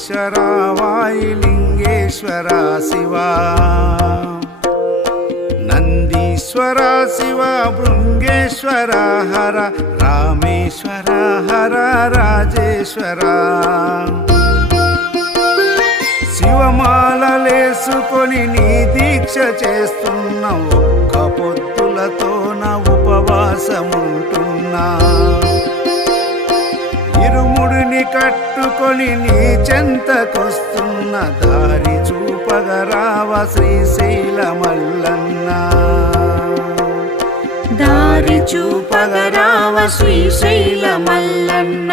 మహేశ్వర వాయులింగేశ్వర శివ నందీశ్వర శివ భృంగేశ్వర హర రామేశ్వర హర రాజేశ్వర శివమాలలేసుకొని నీ దీక్ష చేస్తున్న ఒక్క పొద్దులతోన ఉపవాసముంటున్నా ఇరుముడిని కట్టుకొని నీ చెంతకొస్తున్న దారి చూపగరావ శ్రీశైల మల్లన్న దారి చూపగరావ శ్రీశైల మల్లన్న